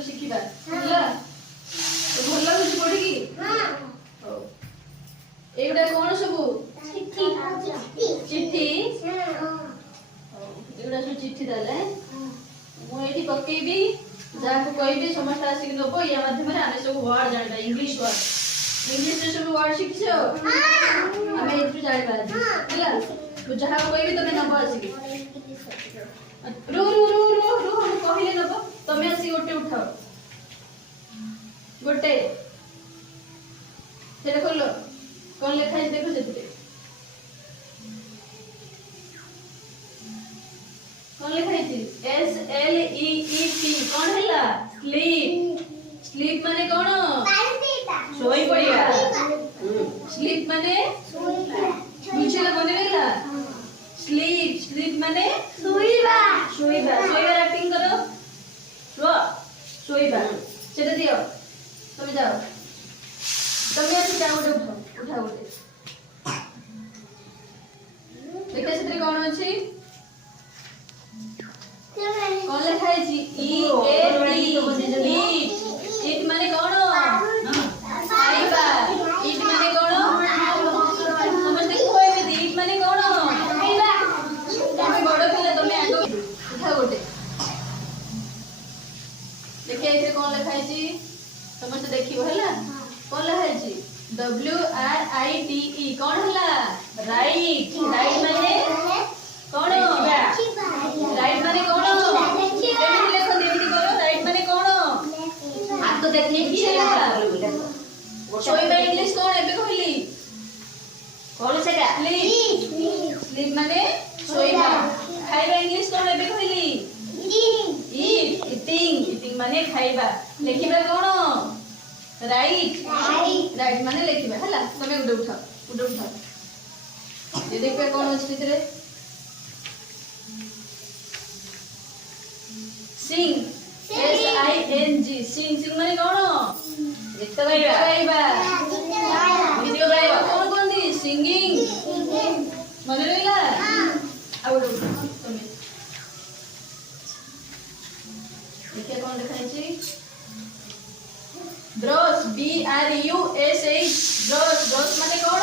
ସବୁ ଶିଖିବା ହେଲା। ତ ଭଲ ଲାଗୁଛି ପଢିକି? ହଉ ଏଇଗୁଡ଼ା କଣ ସବୁ? ଚିଠି। ଏଗୁଡ଼ା ସବୁ ଚିଠି ତାହେଲେ ମୁଁ ଏଇଠି ପକେଇବି, ଯାହାକୁ କହିବି ସମସ୍ତେ ଆସିକି ନବ। ୟା ମାଧ୍ୟମରେ ଆମେ ସବୁ ୱାର୍ଡ ଜାଣିବା, ଇଂଲିଶ ୱାର୍ଡ। ଇଂଲିଶରେ ସବୁ ୱାର୍ଡ ଶିଖିଛ? ଆମେ ଏଇଥିରୁ ଜାଣିବା ହେଲା। ମୁଁ ଯାହାକୁ କହିବି ତମେ ନବ ଆସିକି। ରୁ ରୁ ରୁ ରୁ ରୁ ମୁଁ କହିଲେ ନବ। ତମେ ଆସିକି ଗୋଟେ ଉଠାଅ, ଗୋଟେ ସେଟା ଖୋଲ। କଣ ଲେଖା ହେଇଛି ଦେଖ ସେଥିରେ। कौन लिखा है SLEEP कौन हैला? स्लीप। स्लीप माने कौन? सोई पड़िया। स्लीप माने बुझिला मने रहला। स्लीप स्लीप माने सोईबा। सोईबा सोईबा एक्टिंग करो। सो सोईबा सेटा दियो। तुम जाओ, तुम ऐसे जाओ, उठो उठाओ उठे। देखा से कौन अछि? कौन लिखा है जी? ईट माने कौन? खाइबा। ईट माने कौन? समझते कोई भी ईट माने कौन? खाइबा। तुम्हें बड़ पिला तुम्हें आगो उठा गोटे। देखिए इसे कौन लिखा है जी? समझते देखियो हैला। कौन लिखा है जी? WRITE कौन हैला? राइट। राइट माने कौन? राइट माने कौन? केमिति लेखो देमिति करो। राइट माने कौन? हाथ तो देखने की है। सोईबा इंग्लिश कौन एबे कहली? कौन सेटा? स्लीप। स्लीप माने सोईबा। खाइबा इंग्लिश कौन एबे कहली? ईट। ईटिंग। ईटिंग माने खाइबा। लेखिबा कौन? राइट। राइट माने लेखिबा हैला। तमे उडे उठाओ, उडे उठाओ। ये देखबे कौन अछि रे? सिंग। SING। सिंग। सिंग माने कौन? गीत गाइबा। गीत गाइबा कौन कोंदी? सिंगिंग। मने रहला। आ उडे उठो तमे। देखिए कौन लिखा है जी? ब्रश। BRUSH। ब्रश। ब्रश माने कौन?